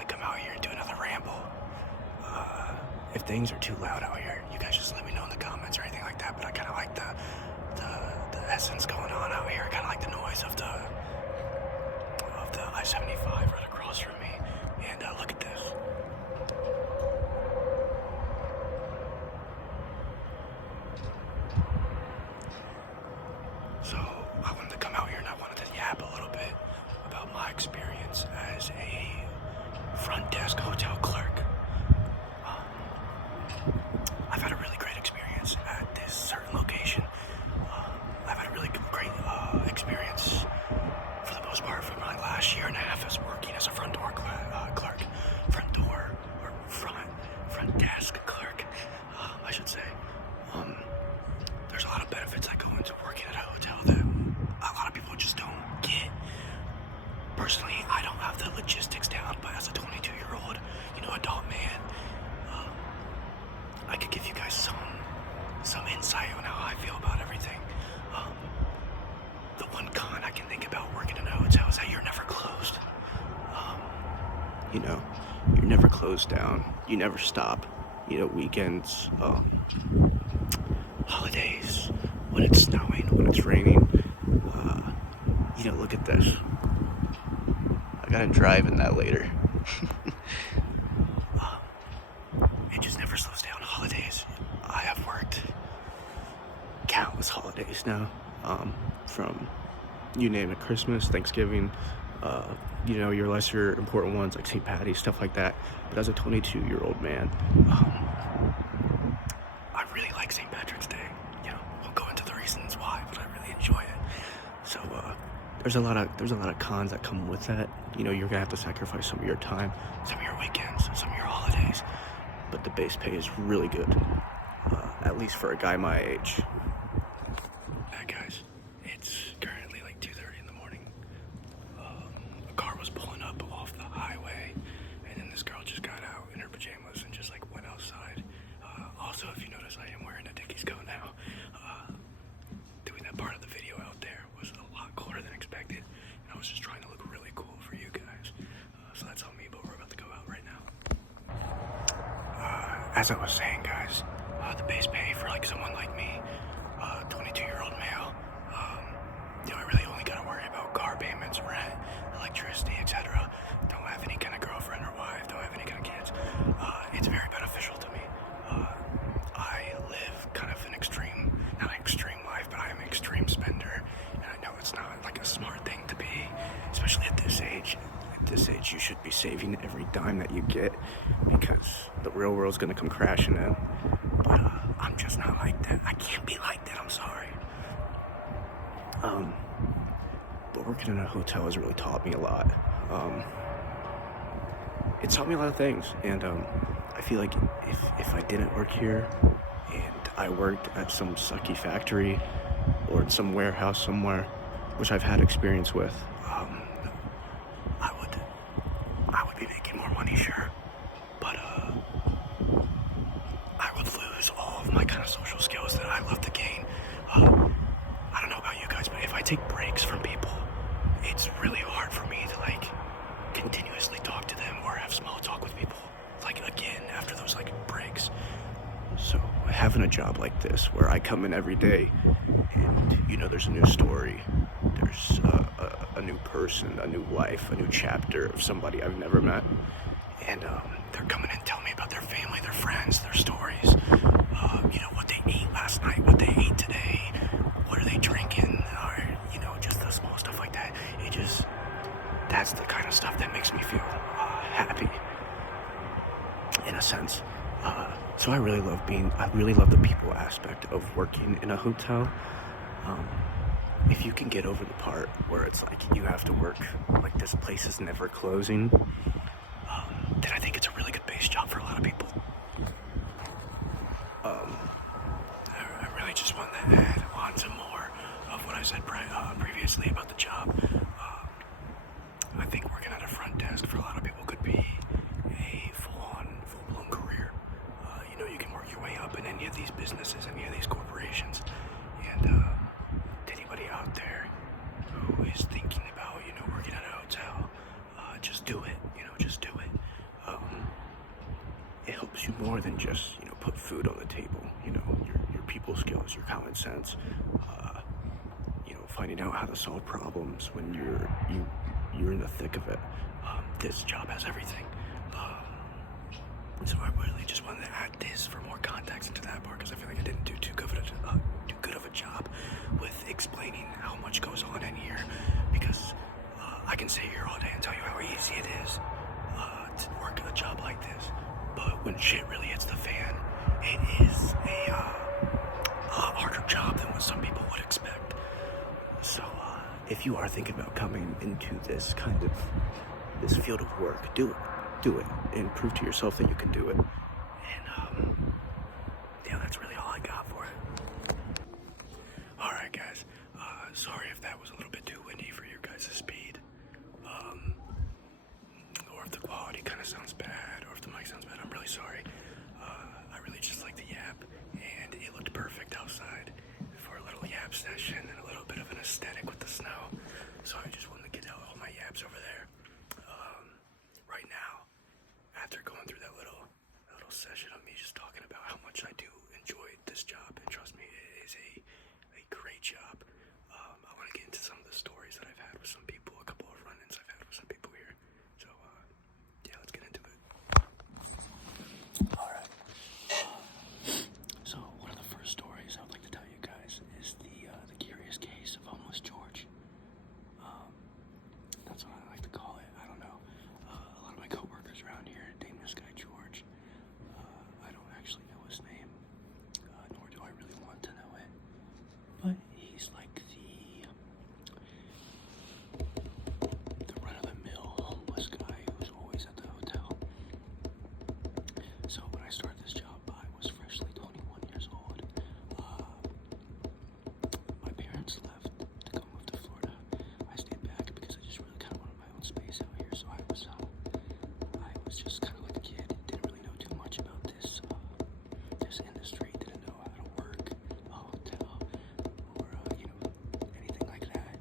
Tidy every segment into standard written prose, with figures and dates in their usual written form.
to come out here and do another ramble. If things are too loud out here, you guys just let me know in the comments or anything like that. But I kind of like the essence going on out here. I kind of like the noise of the I-75 right across from me. And look at this. So I wanted to come out here and I wanted to yap a little bit about my experience as a front desk hotel clerk. I've had a really great experience at this certain location. I've had a really great experience for the most part for my last year and a half as working as a front door clerk, front desk clerk, I should say. There's a lot of benefits that go into working at a hotel that a lot of people just don't get. Personally, I don't have the logistics down, but as a 22-year-old, adult man, I could give you guys some insight on how I feel about everything. The one con I can think about working in a hotel is that you're never closed. You're never closed down. You never stop. Weekends, holidays, when it's snowing, when it's raining. Look at this. I gotta drive in that later. It just never slows down. Holidays. I have worked countless holidays now. From, you name it, Christmas, Thanksgiving, your lesser important ones like St. Patty's, stuff like that. But as a 22-year-old man, I really like St. Patrick's Day. We'll go into the reasons why, but I really enjoy it. So there's a lot of cons that come with that. You're gonna have to sacrifice some of your time, some of your weekends, some of your holidays. But the base pay is really good, at least for a guy my age. Hey guys, it's currently like 2:30 in the morning. A car was pulling up off the highway, and then this girl just got out in her pajamas and just went outside. Also, if you notice, I am wearing a Dickies coat now. Doing that part of the video out there was a lot colder than expected, and I was just trying to look really cool for you guys. So that's on me, but we're about to go out right now. As I was saying, guys, the base pay for someone like me, 22-year-old male, I really only gotta worry about car payments, rent, electricity, etc. Don't have any kind of girlfriend or wife, don't have any kind of kids. It's very beneficial to me. I live kind of an not an extreme life, but I am an extreme spender, and I know it's not a smart thing to be, especially at this age. At this age, you should be saving every dime that you get, because the real world's gonna come crashing in. But I'm just not like that. I can't be like that. I'm sorry. But working in a hotel has really taught me a lot. It taught me a lot of things, and I feel like if I didn't work here and I worked at some sucky factory or in some warehouse somewhere, which I've had experience with, I would be making more money, sure, but I would lose all of my kind of social skills that I love to gain. I don't know about you guys, but if I take breaks from people, it's really hard for me to continuously talk to them or have small talk with people again after those breaks. So having a job like this where I come in every day and there's a new story, there's a new person, a new life, a new chapter of somebody I've never met, and they're coming and telling me about their family, their friends, their stories, what they ate last night, what they ate today, what are they drinking, or just the small stuff like that. That's the kind of stuff that makes me feel happy, in a sense. So I really love the people aspect of working in a hotel. If you can get over the part where it's you have to work, this place is never closing, then I think it's a really good base job for a lot of people. I really just wanted to add on some more of what I said previously about the job. I think working at a front desk for a lot of people could be a full-blown career. You can work your way up in any of these businesses, any of these corporations. And to anybody out there who is thinking about, working at a hotel, just do it. helps you more than just, put food on the table. Your people skills, your common sense, finding out how to solve problems when you're in the thick of it. This job has everything. So I really just wanted to add this for more context into that part, because I feel like I didn't do too good of a job with explaining how much goes on in here, because I can sit here all day and tell you how easy it is to work a job like this, but when shit really hits the fan, it is a lot harder job than what some people would expect. So if you are thinking about coming into this field of work, do it and prove to yourself that you can do it. And yeah, that's really all I got for it. Alright guys, sorry if that was a little bit too windy for your guys' speed, or if the quality kind of sounds bad, or if the mic sounds bad. I'm really sorry. I really just like the yap, and it looked perfect outside for a little yap session and a little bit of an aesthetic with the snow. So I just wanted to get out all my yaps over there. Right now, after going through that little session of me just talking about how much I do enjoy this job, and trust me, it is a great job. I want to get into some of the stories that I've had with some people, a couple of run-ins I've had with some people here. So yeah, let's get into it. All right. So one of the first stories I would like to tell you guys is the curious case of homeless George. That's what I like to call it. I don't know. A lot of my coworkers around here name this guy George. I don't actually know his name, nor do I really want to know it. But he's like the run-of-the-mill homeless guy who's always at the hotel. So when I started this job, I was freshly 21 years old. My parents left to go move to Florida. I stayed back because I just really kind of wanted my own space out here. So I was just kind of like a kid, didn't really know too much about this industry, didn't know how to work a hotel or anything like that.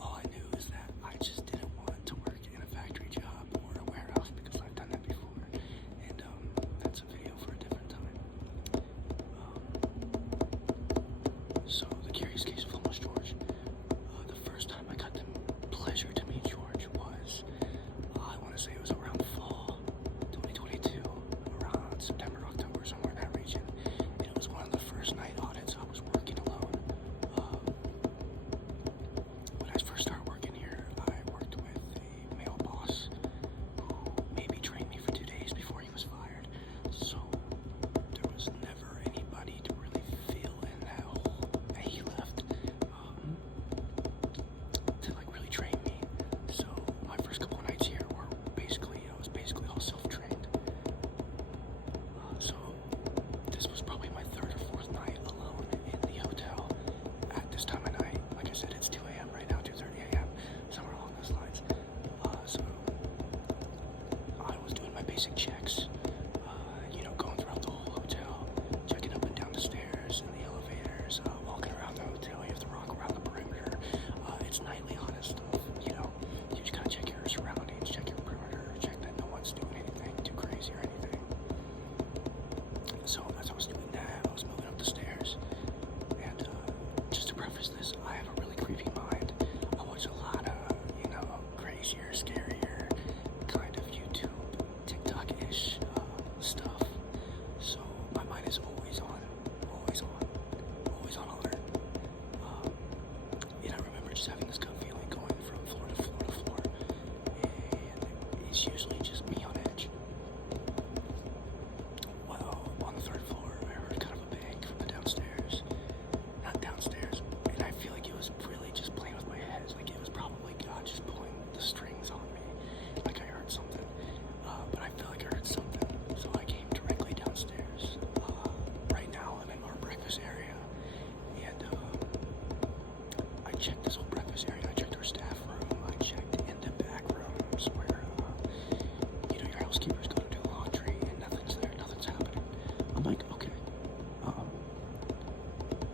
All I knew is that I just didn't want to work in a factory job or a warehouse, because I've done that before, and that's a video for a different time. So the curious case of homeless George. The first time I got the pleasure to meet George was, I want to say it was around fall 2022, around September, October, somewhere in that region. And it was one of the first night audits. I was working alone. When I first started working here, I worked with a male boss who maybe trained me for 2 days before he was fired. So there was never anybody to really fill in that hole that he left, to like really train me. So my first couple of nights here were I was basically all self-trained. So this was probably my third or fourth night alone in the hotel at this time of night. Like I said, it's 2 a.m. right now, 2:30 a.m., somewhere along those lines. So I was doing my basic checks, going throughout the whole hotel, checking up and down the stairs and the elevators, walking around the hotel. You have to walk around the perimeter. It's nightly audit stuff, you just gotta check your surroundings, check your perimeter, check that no one's doing anything too crazy or anything. So as I was doing that, I was moving up the stairs, and just to preface this, I have a really creepy mind. I watch a lot of, crazier, scarier kind of YouTube, TikTok-ish stuff. So my mind is always on alert. And I remember just having this gut feeling going from floor to floor to floor, and it's usually just me on edge. Well, on the third floor, I heard kind of a bang from the downstairs. Not downstairs, and I feel like it was really just playing with my head. Like it was probably God just pulling the strings on me. Like I heard something, but I felt like I heard something, so I came directly downstairs. Right now, I'm in our breakfast area, and I checked this whole breakfast area. I checked our staff room. I checked in the back rooms where your housekeepers go to do laundry, and nothing's there. Nothing's happening. I'm like, okay.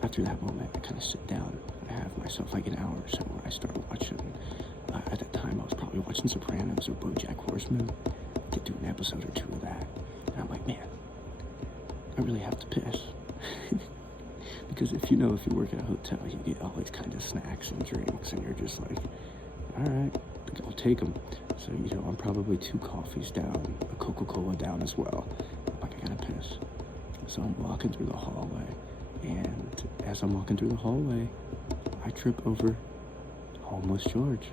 After that moment, I kind of sit down. I have myself like an hour or so where I start watching. At that time, I was probably watching Sopranos or BoJack Horseman. Get through an episode or two of that. And I'm like, man, I really have to piss. Because if you work at a hotel, you get all these kind of snacks and drinks, and you're just like, all right, I'll take them. So, I'm probably 2 coffees down, a Coca-Cola down as well. I'm like, I gotta piss. So I'm walking through the hallway, and as I'm walking through the hallway, I trip over homeless George,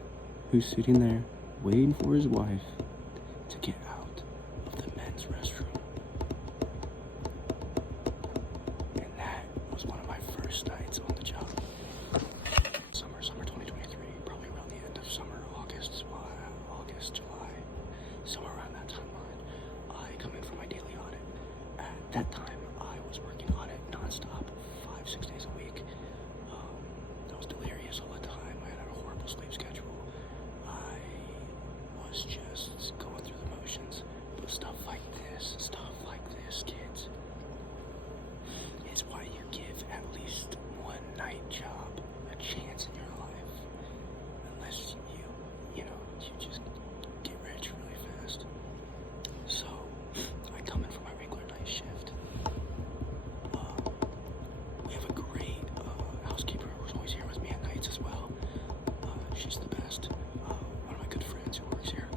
who's sitting there waiting for his wife to get out of the men's restroom. And that was one of my first nights on the job. Summer 2023, probably around the end of summer, August, July, somewhere around that timeline. I come in for my daily audit. At that time, I was working audit nonstop, 5-6 days a week. I was delirious all the time. I had a horrible sleep schedule. I was just going through the motions. But stuff like this, kids, is why you give at least one night job a chance in your life. Unless you just get rich really fast. So, I come in for my regular night shift. We have a great housekeeper who's always here with me at nights as well. She's the best. One of my good friends who works here.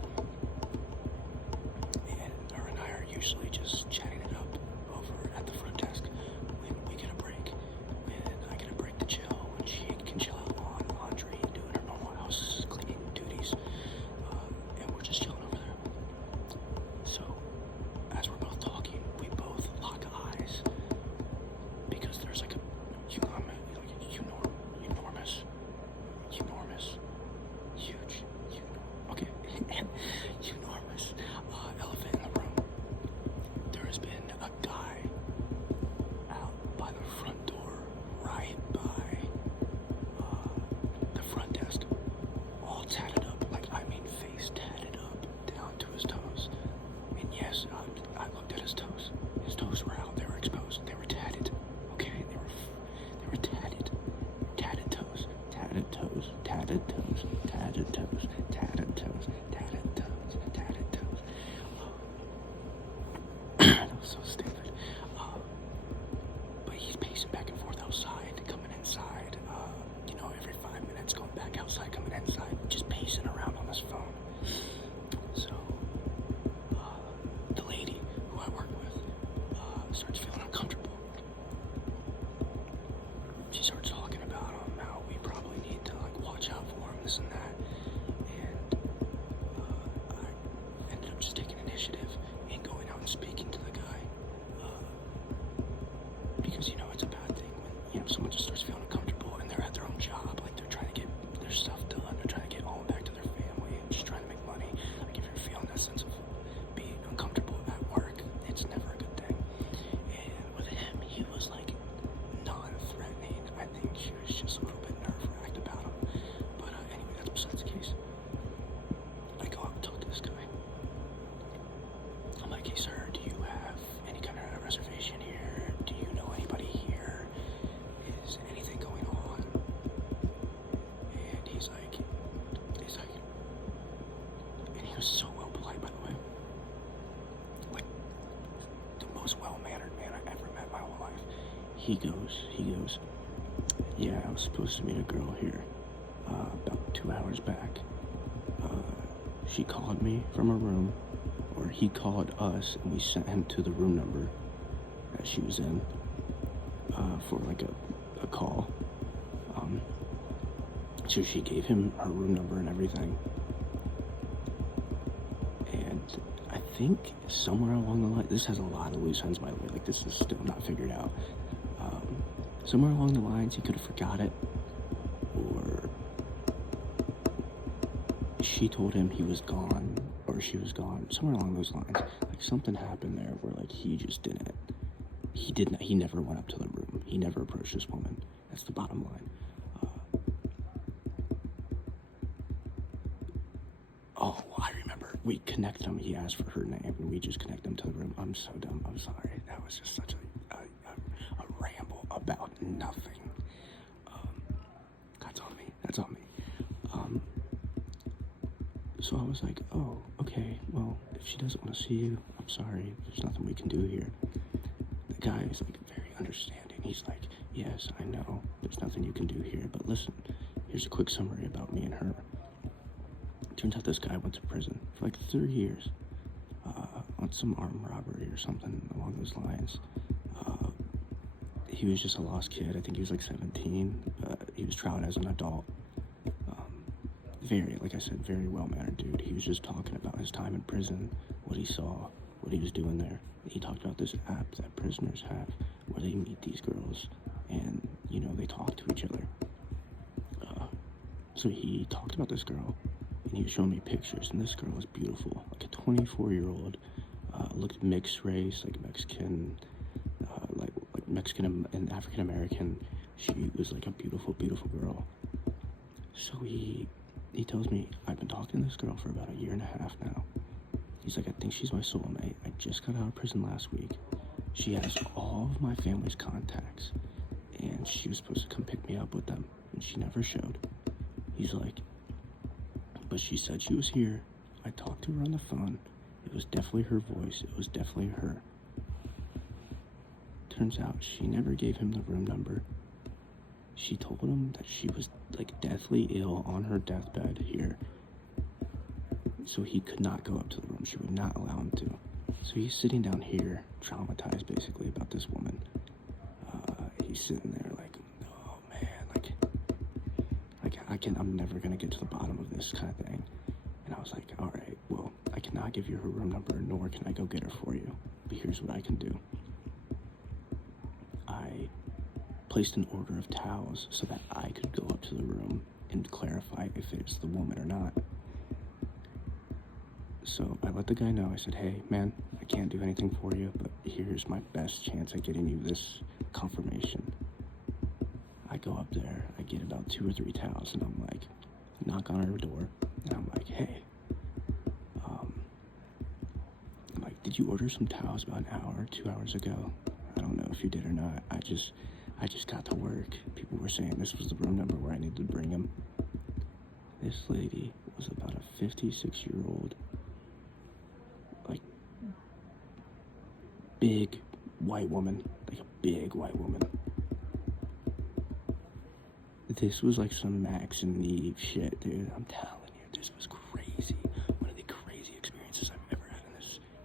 And her and I are usually just chatting it up over at the front desk when we get a break. When I get a break to chill, when she can chill out on laundry and doing her normal house cleaning duties. And we're just chilling over there. So, as we're both talking, we both lock eyes because there's like a enormous elephant in the room. There has been a guy out by the front door, right by the front desk, all tatted up, face tatted up down to his toes. And yes, I looked at his toes. His toes were out. They were exposed. They were tatted. Okay, they were tatted. Tatted toes. Tatted toes. Tatted toes. Tatted toes. Tatted toes. Tatted toes. Tatted toes. That was so stupid. But he's pacing back and forth outside, coming inside. Every 5 minutes, going back outside, coming inside, just pacing around on his phone. So, the lady who I work with starts feeling uncomfortable. She starts talking about how we probably need to watch out for him, this and that. And I ended up just taking initiative and going out and speaking to the guy. Because it's a bad thing when someone just starts feeling uncomfortable and they're at their own job, they're trying to get their stuff done, they're trying to get home back to their family, and just trying to make money. If you're feeling that sense of being uncomfortable at work, it's never a good thing. And with him, he was non-threatening. I think she was just a little bit nerve-wracked about him. But anyway, that's besides the case. I go out and talk to this guy. I'm like, hey sir, do you have any kind of reservation here? Do you know anybody here? Is anything going on? And he's like, and he was so well polite, by the way. The most well-mannered man I ever met in my whole life. He goes, yeah, I was supposed to meet a girl here about 2 hours back. She called me from her room, or he called us, and we sent him to the room number that she was in for a call. So she gave him her room number and everything. And I think somewhere along the line, this has a lot of loose ends, by the way, this is still not figured out. Somewhere along the lines, he could have forgot it, or she told him he was gone, or she was gone, somewhere along those lines. Something happened there where he never went up to the room. He never approached this woman. That's the bottom line. I remember. We connected him. He asked for her name, and we just connected him to the room. I'm so dumb. I'm sorry. That was just such a ramble about nothing. That's on me. So I was like, oh, okay, well, if she doesn't want to see you, I'm sorry. There's nothing we can do here. The guy is like very understanding. He's like, yes, I know. There's nothing you can do here, but listen, here's a quick summary about me and her. Turns out this guy went to prison for like 3 years on some armed robbery or something along those lines. He was just a lost kid. I think he was like 17. He was tried as an adult. Very, like I said, very well-mannered dude. He was just talking about his time in prison, what he saw, what he was doing there. He talked about this app that prisoners have where they meet these girls and, you know, they talk to each other. So he talked about this girl and he was showing me pictures, and this girl was beautiful, like a 24-year-old, looked mixed race, like Mexican, like Mexican and African American. She was like a beautiful, beautiful girl. So he tells me, I've been talking to this girl for about 1.5 years now. He's like, I think she's my soulmate. I just got out of prison last week. She has all of my family's contacts, and she was supposed to come pick me up with them, and she never showed. He's like, but she said she was here. I talked to her on the phone. It was definitely her voice. It was definitely her. Turns out she never gave him the room number. She told him that she was like deathly ill on her deathbed here, so he could not go up to the room. She would not allow him to. So he's sitting down here, traumatized basically about this woman. He's sitting there like, oh man, I'm never gonna get to the bottom of this kind of thing. And I was like, all right, well, I cannot give you her room number, nor can I go get her for you. But here's what I can do. I placed an order of towels so that I could go up to the room and clarify if it's the woman or not. So I let the guy know. I said, hey, man, I can't do anything for you, but here's my best chance at getting you this confirmation. I go up there, I get about 2 or 3 towels, and I'm like, knock on her door, and I'm like, hey, I'm like, did you order some towels about 1 hour or 2 hours ago? I don't know if you did or not. I just got to work. People were saying this was the room number where I needed to bring him. This lady was about a 56-year-old, like, big white woman, like a big white woman. This was like some Max and Eve shit, dude. I'm telling you, this was crazy. One of the crazy experiences I've ever had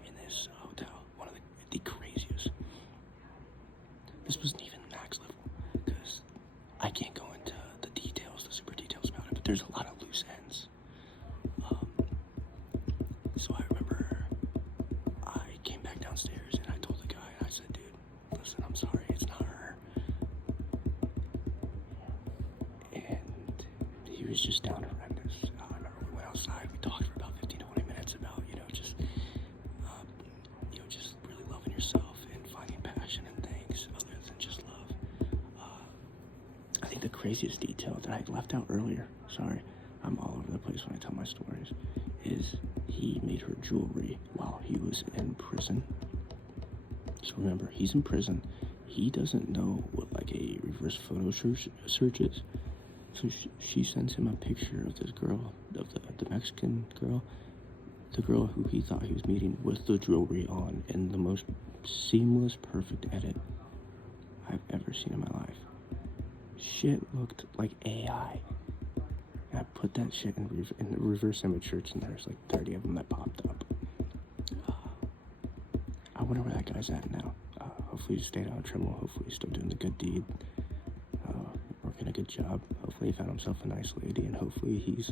in this hotel. One of the craziest. This wasn't even max level, because I can't go into the details, the super details about it, but there's a lot of loose ends. So I remember I came back downstairs and I told the guy, and I said, dude, listen, I'm sorry, it's not her. And he was just down horrendous. I remember we went outside, we talked for about 15 to 20 minutes about, just really loving yourself and finding passion in things other than just love. I think the craziest detail that I left out earlier, sorry, I'm all over the place when I tell my stories, is he made her jewelry while he was in prison. So remember, he's in prison. He doesn't know what like a reverse photo search is. So she sends him a picture of this girl, of the Mexican girl, the girl who he thought he was meeting with the jewelry on, and the most seamless, perfect edit I've ever seen in my life. Shit looked like AI. And I put that shit in the reverse image search, and there's like 30 of them that popped up. I wonder where that guy's at now. Hopefully he stayed out of trouble. Hopefully he's still doing the good deed. Working a good job. Hopefully he found himself a nice lady, and hopefully he's